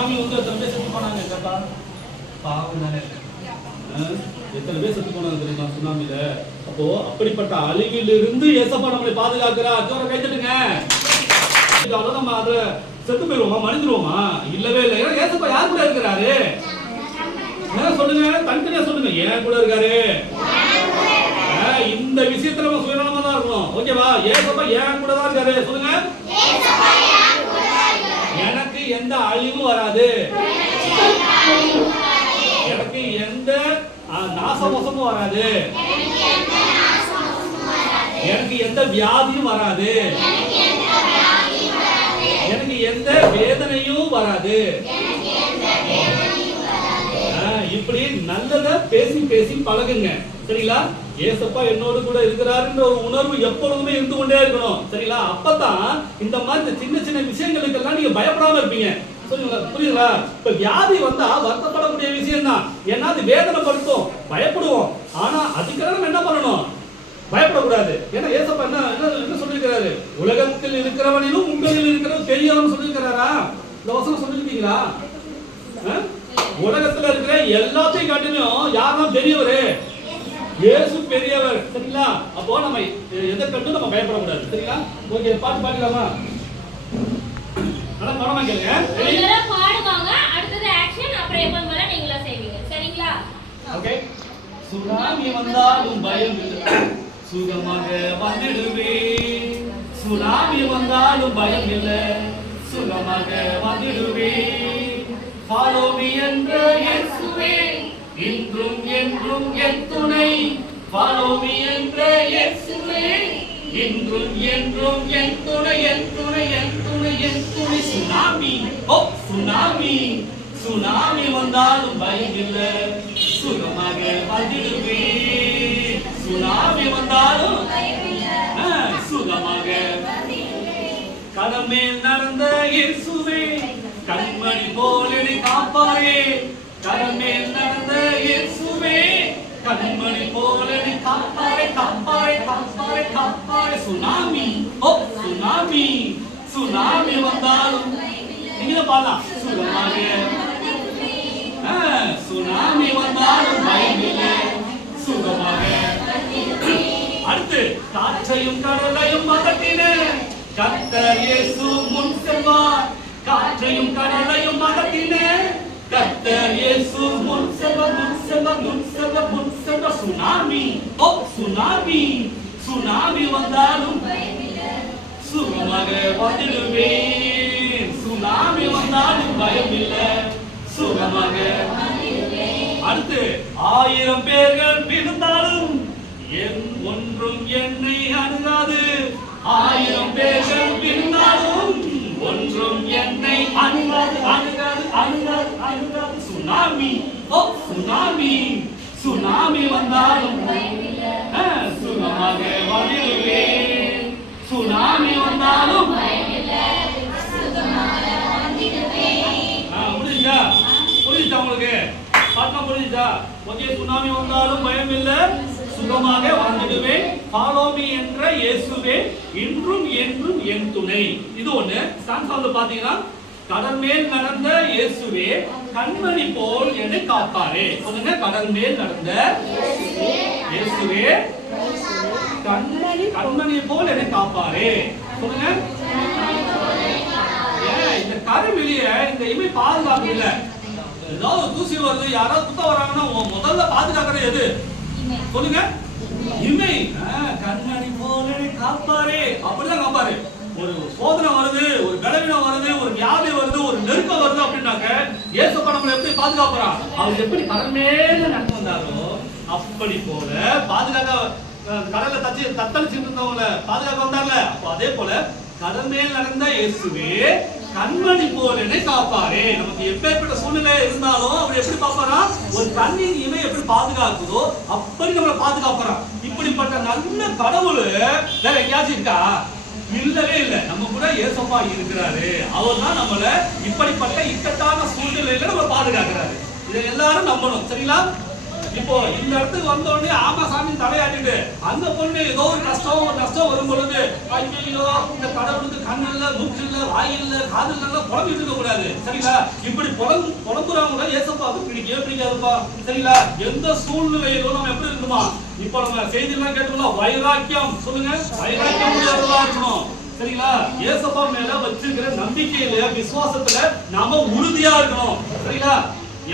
Tsunami வந்து எத்தனை பேர் செத்து போனாங்க கேட்டா? பாவம் தானே. எத்தனை பேர் செத்து போனாங்க தெரியுமா சுனாமியில? அப்போ அப்படிப்பட்ட அழிவிலிருந்து ஏசப்பா நம்மளை பாதுகாக்கிறார். ஜோர கைத்தட்டுங்க. நம்ம அதை செத்து போயிடுவோமா, மனிதருவோமா? இல்லவே இல்லை. ஏன்னா ஏசப்பா யார் கூட இருக்கிறாரு? சொல்லுங்க, தனித்தனியா சொல்லுங்க. ஏன் கூட இருக்காரு? இந்த விஷயத்துல நம்ம சுயநலமா தான் இருக்கணும். ஓகேவா? ஏசப்பா ஏன் கூட தான் இருக்காரு. சொல்லுங்க. எனக்கு எந்த அழிவும் வராது, எனக்கு எந்த நாசமோசமும் வராது, எனக்கு எந்த வியாதியும் வராது, எனக்கு எந்த வேதனையும் வராது. இப்படி நல்லத பேசி பேசி பழகுங்க. சரிங்களா? ஏசப்பா என்னோடு கூட இருக்கிறாருன்ற ஒரு உணர்வு எப்பொழுதுமே இருந்து கொண்டே இருக்கணும். சரிங்களா? அப்பதான் இந்த மாதிரி சின்ன சின்ன விஷயங்களுக்கெல்லாம் நீங்க பயப்படாம இருப்பீங்க. புரியுங்களா? இப்ப வியாதி வந்தா வருத்தப்படக்கூடிய விஷயம் தான். ஏன்னா அது வேதனைப்படுத்தும், பயப்படுவோம். ஆனா அதுக்கெல்லாம் நம்ம என்ன பண்ணணும்? பயப்படக்கூடாது. ஏன்னா ஏசப்பா என்ன சொல்லியிருக்கிறாரு? உலகத்தில் இருக்கிறவனிலும் உங்களில் இருக்கிறவன் பெரியவன் சொல்லியிருக்கிறாரா? இந்த வசனம் சொல்லியிருக்கீங்களா? உலகத்துல இருக்கிற எல்லாத்தையும் காட்டிலும் யாரெல்லாம் பெரியவரு? இயேசு பெரியவர். சரிங்களா? அப்போ நம்ம எதை கண்டு நம்ம பயப்படக்கூடாது. சரிங்களா? ஓகே, பாட்டு பாடலாமா? நல்லா பாடமா கேளுங்க. எல்லாரும் பாடுவாங்க. அடுத்தது ஆக்ஷன், அப்புறம் எப்ப மேல நீங்களா செய்வீங்க. சரிங்களா? ஓகே. சுனாமி வந்தாலும் பயம் இல்லை, சுகமாக வந்துடுவேன். சுனாமி வந்தாலும் பயம் இல்லை, சுகமாக வந்துடுவேன். Follow me என்ற இயேசுவே, இன்றும் என்றும் என் துணை. Follow me என்ற இயேசுவே, இன்றும் என்றும் என் துணை, என் துணை, என் துணை, என் துணை. சுனாமி, ஓ சுனாமி, சுனாமி வந்தாலும் பயம் இல்லை, சுகமாக வந்துடுவேன். சுனாமி வந்தாலும் சுகமாக. கடமே நடந்த இயேசுவே, கண்மணி போல் என்னை காப்பாரே. கடமே நடந்த இயேசுவே, கண்மணி போல் என்னை காப்பாரே, காப்பாரே, காப்பாரே, காப்பாரே. சுனாமி, ஓ சுனாமி, சுனாமி வந்தாலும் நீங்க பாடலாம். சுகமாக. சுனாமி வந்தாலும் பயமில்லை, சுகமாக. அடுத்து காற்றையும் கடலையும் மதத்தின கர்த்தர் இயேசு முன் செல்வார். காற்றையும் கடலையும் மதத்தின கர்த்தர் இயேசு முன் செல்வார், முன் செல்வார், முன் செல்வார், முன் செல்வார். சுனாமி, ஓ சுனாமி, சுனாமி வந்தாலும் சுகமாக வந்துடுவேன். சுனாமி வந்தாலும் பயமில்லை, சுகமாக. அடுத்து 1000 பேர்கள் விழுந்தாலும் ஒன்றும் என்னை அணுகாது. 1000 பேர்கள் விழுந்தாலும் ஒன்றும் என்னை அணுகாது, அணுகாது, அணுகாது, அணுகாது. சுனாமி, ஓ சுனாமி, சுனாமி வந்தாலும் சுகமாக வந்துடுவேன். சுனாமி வந்தாலும் புரியுதா? புரியுதா உங்களுக்கு? பாட்டா புரியுதா? ஓகே. சுனாமி வந்தாலும் பயம் இல்லை, சுகமாக வந்துடுவேன். ஃபாலோ மீ என்ற இயேசுவே, இன்றும் என்றும் என் துணை. இது ஒண்ணு. ஸ்டான்ஸால பாத்தீங்கன்னா, கடல் மேல் நடந்த இயேசுவே, கண்மணி போல் என்னை காப்பாரே. சொல்லுங்க. கடல் மேல் நடந்த இயேசுவே, கண்மணி போல் என்னை காப்பாரே. சொல்லுங்க. இந்த கருவிலிய இந்த இமை பாதுகாப்பு இல்ல. ஏதாவது தூசி வருது, யாராவது குத்த வராங்கன்னா முதல்ல பாதுகாக்கிறது எது? சொல்லுங்க. இமை. கண்மணி போல காப்பாரே. அப்படிதான் காப்பாரு. ஒரு சோதனை வருது, ஒரு பலவீனம் வருது, ஒரு வியாதி வருது, ஒரு நெருக்கம் வருது அப்படின்னாக்க ஏசப்பா நம்மளை எப்படி பாதுகாப்புறா? அவர் எப்படி கடல் மேல நடந்து வந்தாரோ அப்படி போல பாதுகாக்க கடல்ல தத்தளிச்சுட்டு இருந்தவங்கள பாதுகாக்க வந்தார்ல, அப்போ அதே போல கடல் மேல் நடந்த இயேசுவே கண்மணி போல் என்னை காப்பாரே. நமக்கு எப்பேற்பட்ட சூழ்நிலை இருந்தாலும் அவர் எப்படி காப்பாரா? ஒரு கண்ணின் இமை எப்படி பாதுகாக்குதோ அப்படி நம்மளை பாதுகாப்பாரா. இப்படிப்பட்ட நல்ல கடவுள் வேற எங்கேயாச்சும் இருக்கா? இல்லவே இல்லை. நம்ம கூட ஏசப்பா இருக்கிறாரு. அவர் தான் நம்மள இப்படிப்பட்ட இக்கட்டான சூழ்நிலையில நம்ம பாதுகாக்கிறாரு. இதை எல்லாரும் நம்பணும். சரிங்களா? இப்போ இந்த இடத்துக்கு வந்த உடனே ஆமா சாமி தலையாட்டிட்டு அந்த பொண்ணு ஏதோ ஒரு கஷ்டம் வரும் பொழுது ஐயோ இந்த கடவுளுக்கு கண் இல்ல, மூக்கு இல்ல, வாய் இல்ல, காது இல்ல புலம்பிட்டு இருக்க கூடாது. சரிங்களா? இப்படி புலம்புறவங்க ஏசப்பாவுக்கு பிடிக்காதுப்பா. சரிங்களா? எந்த சூழ்நிலையிலும் நம்ம எப்படி இருக்குமா? இப்போ நம்ம செய்தியெல்லாம் கேட்டுக்கலாம். வைராக்கியம் சொல்லுங்க, வைராக்கியம் உள்ளவர்களா இருக்கணும். சரிங்களா? ஏசப்பா மேல வச்சிருக்கிற நம்பிக்கையில, விசுவாசத்துல நாம உறுதியா இருக்கணும். சரிங்களா?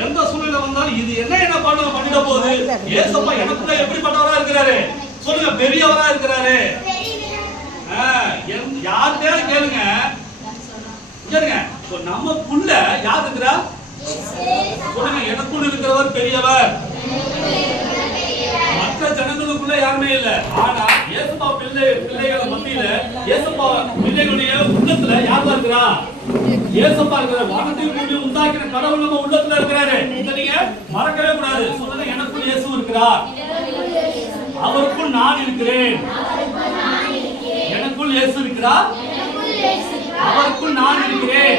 எந்த சூழ்நிலை வந்தாலும் இது என்ன பண்ணிட போகுது? ஏசப்பா எனக்குள்ள எப்படிப்பட்டவரா இருக்கிறாரு சொல்லுங்க, பெரியவரா இருக்கிறாரு. யார்கிட்ட கேளுங்க, நமக்குள்ள யார் இருக்கிறா சொல்லுங்க. எனக்குள்ள இருக்கிறவர் பெரியவர். மற்ற ஜனங்களுக்குள்ள யாருமே இல்ல. ஆனா ஏசப்பா பிள்ளைகள் மத்தியில, ஏசப்பா பிள்ளைகளுடைய உள்ளத்துல யார் இருக்கிறா? ஏசப்பா இருக்கிற வானத்தையும் பூமியையும் உண்டாக்கின கடவுள் நம்ம உள்ளத்துல இருக்கிறாரு. இத நீங்க மறக்கவே கூடாது. சொல்லுங்க, எனக்குள் இயேசு இருக்கிறார், அவருக்குள் நான் இருக்கிறேன். எனக்குள் இயேசு இருக்கிறார், அவருக்குள் நான் இருக்கிறேன்.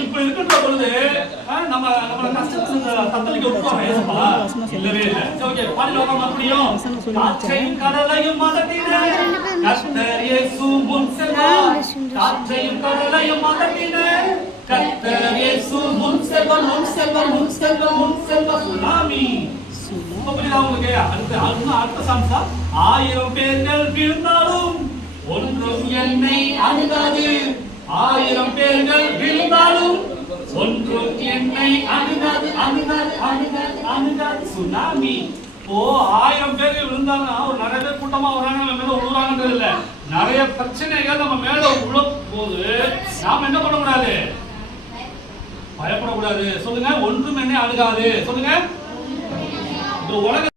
இப்ப இருக்கின்ற பொழுது நம்ம கஷ்டத்துல தத்தளிக்க விட்டுவாங்க ஏசப்பா? இல்லவே இல்லை. ஓகே, பாடலாம் மறுபடியும். காற்றையும் கடலையும் அதட்டின கர்த்தர் இயேசு முன் செல்வார். காற்றையும் கடலையும் அதட்டின கர்த்தர் இயேசு முன் செல்வார். முன் செல்வார், முன் செல்வார், முன் செல்வார். சுனாமி. உங்களுக்கு அடுத்த சாம்சா. 1000 பேர்கள் விழுந்தாலும் ஒன்றும் என்னை அணுகாது. 1000 பேர்கள் விழுந்தாலும் ஒன்றும் என்னை அணுகாது, அணுகாது, அணுகாது, அணுகாது. சுனாமி. 1000 பேர்கள் விழுந்தாலும் ஒரு நிறைய பேர் கூட்டமா வராங்க, நம்ம மேல விழுறாங்கன்றது இல்ல. நிறைய பிரச்சனைகள் நம்ம மேல விழும் போது நாம என்ன பண்ணக்கூடாது? பயப்படக்கூடாது. சொல்லுங்க, ஒன்றும் என்னை அணுகாது. சொல்லுங்க, இந்த உலக